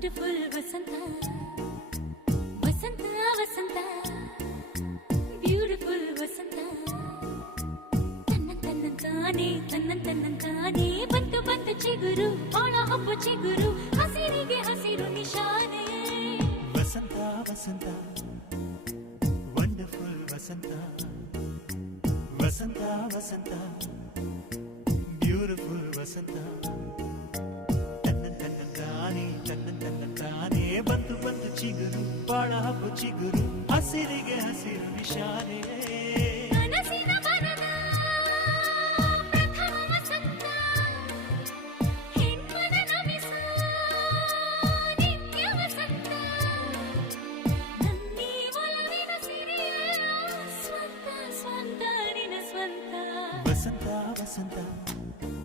wonderful ವಸಂತ ವಸಂತ ವಸಂತ beautiful ವಸಂತ ತನ್ನಂತಾನೆ ಬಂತು ಬಂತು ಚಿಗುರು ಒಳ ಹಬ್ಬ ಚಿಗುರು ಹಸಿರಿಗೆ ಹಸಿರು ನಿಶಾನೆ ವಸಂತ ವಸಂತ ವಂಡರ್ಫುಲ್ ವಸಂತ ವಸಂತ ವಸಂತ ಬ್ಯೂಟಿಫುಲ್ ವಸಂತ ತನ್ನಂತಾನೆ ಬಂತು ಬಂತು ಚಿಗುರು ಬಾಳ ಹಬ್ಬ ಚಿಗುರು ಹಸಿರಿಗೆ ಹಸಿರು ನಿಶಾನೆ